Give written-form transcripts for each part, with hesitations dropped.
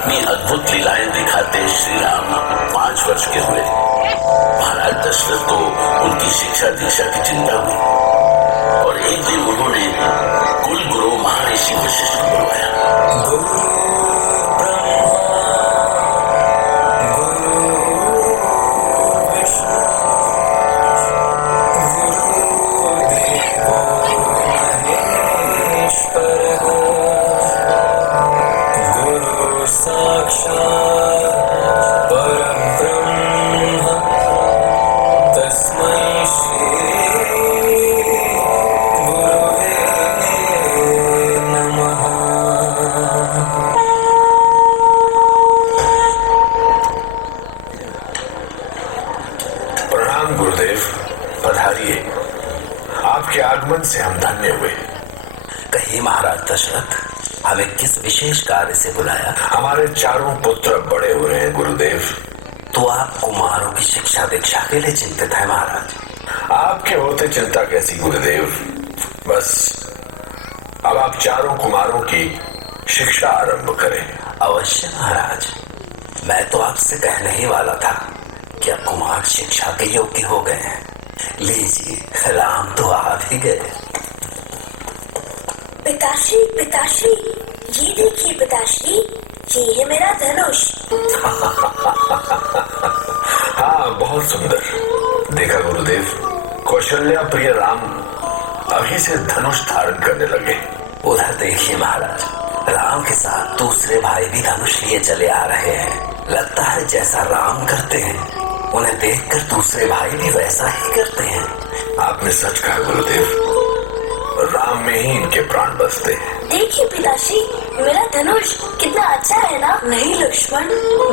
अपनी अद्भुत लीलाएं दिखाते श्री राम 5 वर्ष के हुए। महाराज दशरथ को उनकी शिक्षा दीक्षा की चिंता हुई और एक दिन उन्होंने कुल गुरु महर्षि वशिष्ठ को बुलवाया। गुरुदेव पधारिए, आपके आगमन से हम धन्य हुए। कहिए महाराज दशरथ, हमें किस विशेष कार्य से बुलाया? हमारे चारों पुत्र बड़े हुए हैं गुरुदेव। तो आप कुमारों की शिक्षा दीक्षा के लिए चिंतित है महाराज? आपके होते चिंता कैसी गुरुदेव, बस अब आप चारों कुमारों की शिक्षा आरंभ करें। अवश्य महाराज, मैं तो आपसे कहने ही वाला था कि अब कुमार शिक्षा के योग्य हो गए हैं। लीजिए, राम तो आ भी गए। पिताश्री पिताश्री, ये देखिए पिताश्री, ये है मेरा धनुष। हाँ, बहुत सुंदर। देखा गुरुदेव, कौशल्या प्रिय राम अभी से धनुष धारण करने लगे। उधर देखिए महाराज, राम के साथ दूसरे भाई भी धनुष लिए चले आ रहे हैं। लगता है जैसा राम करते हैं उन्हें देखकर दूसरे भाई भी वैसा ही करते हैं। आपने सच कहा गुरुदेव, राम में ही इनके प्राण बसते हैं। देखिए पिताश्री, मेरा धनुष कितना अच्छा है ना? नहीं लक्ष्मण,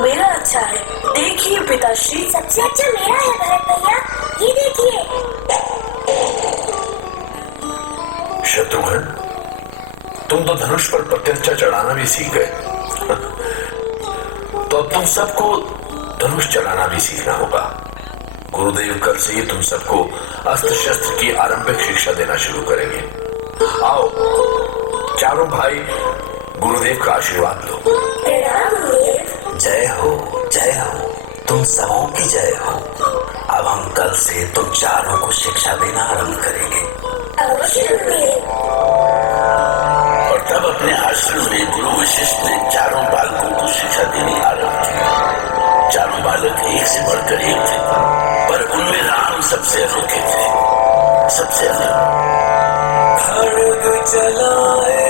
मेरा अच्छा है। देखिए पिताश्री, सबसे अच्छा मेरा है भरत भैया, ये देखिए। शत्रुघ्न, तुम तो धनुष पर प्रत्यंचा चढ़ाना भी सीख गए। तो अब तुम सबको धनुष चलाना भी सीखना होगा। गुरुदेव कल से ही तुम सबको अस्त्र शस्त्र की आरंभिक शिक्षा देना शुरू करेंगे। आओ चारों भाई, गुरुदेव का आशीर्वाद लो। प्रणाम गुरुदेव। जय हो, जय हो, तुम सबों की जय हो। अब हम कल से तुम चारों को शिक्षा देना आरंभ करेंगे। अवश्य गुरुदेव। और तब अपने आश्रम में गुरु वशिष्ठ ने चारों बालकों को शिक्षा देनी आरंभ की। चारों बालक एक से बढ़कर एक थे, पर उनमें राम सबसे अनोखे थे, सबसे अलग। खड्ग चलाए,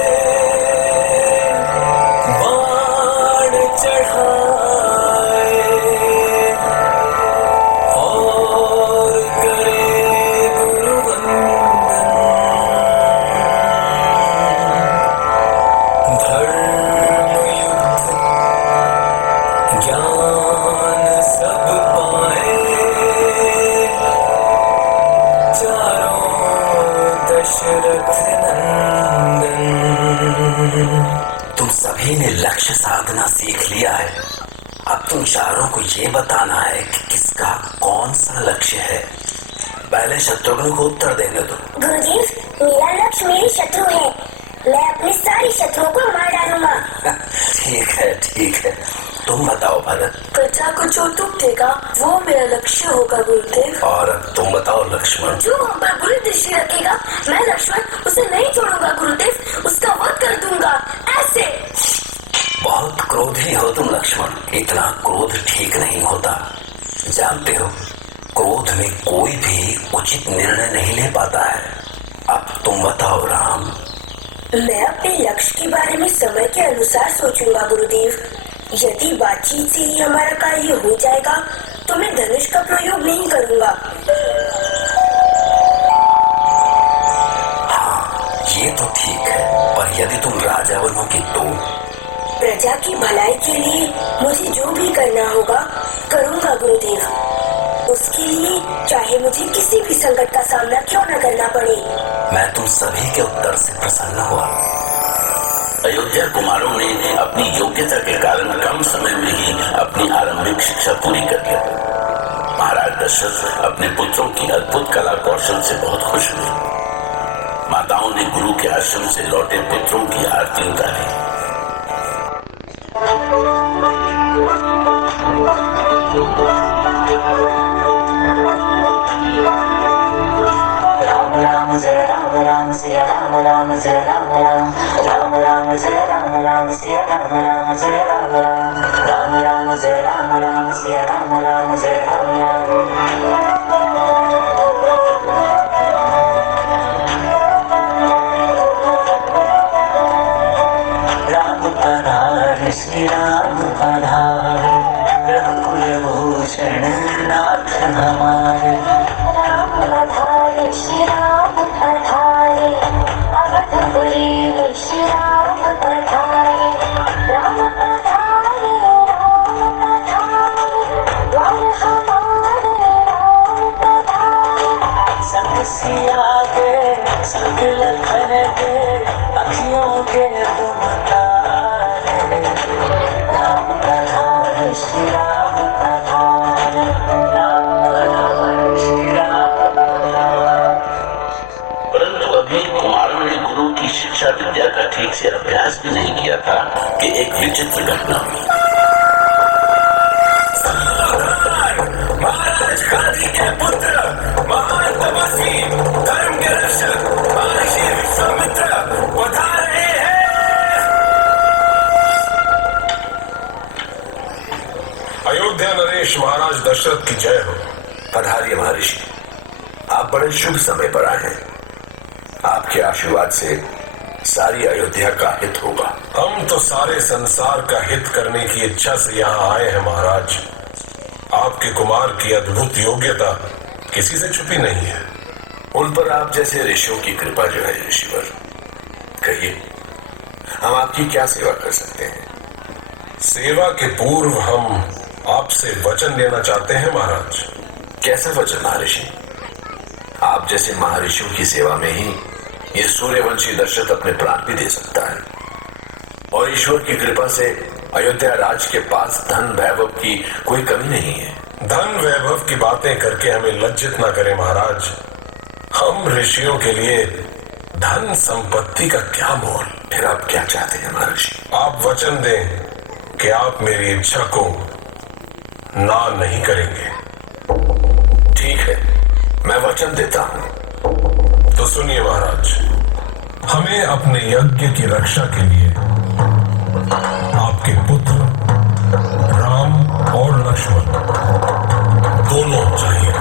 बाण चढ़ाए, और करे गुरुवंदन। धर्म युद्ध ज्ञान सब पाए, चारों दशरथ नंदन। तुम सभी ने लक्ष्य साधना सीख लिया है। अब तुम चारों को ये बताना है कि किसका कौन सा लक्ष्य है। पहले शत्रुघ्न को उत्तर देने दो। गुरुदेव, मेरा लक्ष्य मेरे शत्रु है। मैं अपने सारे शत्रुओं को मार डालूंगा। ठीक है, ठीक है, तुम बताओ भरत। प्रजा को जो दुख देगा वो मेरा लक्ष्य होगा गुरुदेव। और तुम बताओ लक्ष्मण। जो हम पर बुरी दृष्टि रखेगा, मैं लक्ष्मण उसे नहीं छोड़ूंगा गुरुदेव, उसका वध कर दूंगा। ऐसे बहुत क्रोधी हो तुम लक्ष्मण, इतना क्रोध ठीक नहीं होता। जानते हो, क्रोध में कोई भी उचित निर्णय नहीं ले पाता है। अब तुम बताओ राम। मैं अपने लक्ष्य के बारे में समय के अनुसार सोचूंगा गुरुदेव। यदि बातचीत से ही हमारा कार्य हो जाएगा तो मैं धनुष का प्रयोग नहीं करूंगा। हाँ, ये तो ठीक है, पर यदि तुम राजा बनोगे तो? प्रजा की भलाई के लिए मुझे जो भी करना होगा करूंगा गुरुदेव। उसके लिए चाहे मुझे किसी भी संकट का सामना क्यों न करना पड़े। मैं तुम सभी के उत्तर से प्रसन्न हुआ। अयोध्या कुमारों ने अपनी योग्यता के कारण कम समय में ही अपनी आरंभिक शिक्षा पूरी कर ली। महाराज दशरथ अपने पुत्रों की अद्भुत कला कौशल से बहुत खुश हुए। माताओं ने गुरु के आश्रम से लौटे पुत्रों की आरती उतारी। परंतु अभी कुमारों ने गुरु की शिक्षा विद्या का ठीक से अभ्यास भी नहीं किया था कि एक विचित्र घटना हुई। महाराज गांधी के पुत्र महान तपस्वी धर्म के रक्षक महर्षि विश्वामित्र पधार रहे हैं। अयोध्या नरेश महाराज दशरथ की जय हो। पधारिए महर्षि, आप बड़े शुभ समय पर आए हैं। आपके आशीर्वाद से सारी अयोध्या का हित होगा। हम तो सारे संसार का हित करने की इच्छा से यहाँ आए हैं महाराज। आपके कुमार की अद्भुत योग्यता किसी से छुपी नहीं है। उन पर आप जैसे ऋषियों की कृपा जो है ऋषिवर, कहिए हम आपकी क्या सेवा कर सकते हैं? सेवा के पूर्व हम आपसे वचन लेना चाहते हैं महाराज। कैसा वचन महर्षि? आप जैसे महर्षियों की सेवा में ही ये सूर्यवंशी दशरथ अपने प्राण भी दे सकता है, और ईश्वर की कृपा से अयोध्या राज के पास धन वैभव की कोई कमी नहीं है। धन वैभव की बातें करके हमें लज्जित ना करें महाराज। हम ऋषियों के लिए धन संपत्ति का क्या मोल? फिर आप क्या चाहते हैं महर्षि? आप वचन दें कि आप मेरी इच्छा को ना नहीं करेंगे। ठीक है, मैं वचन देता हूं। तो सुनिए महाराज, हमें अपने यज्ञ की रक्षा के लिए आपके पुत्र राम और लक्ष्मण दोनों चाहिए।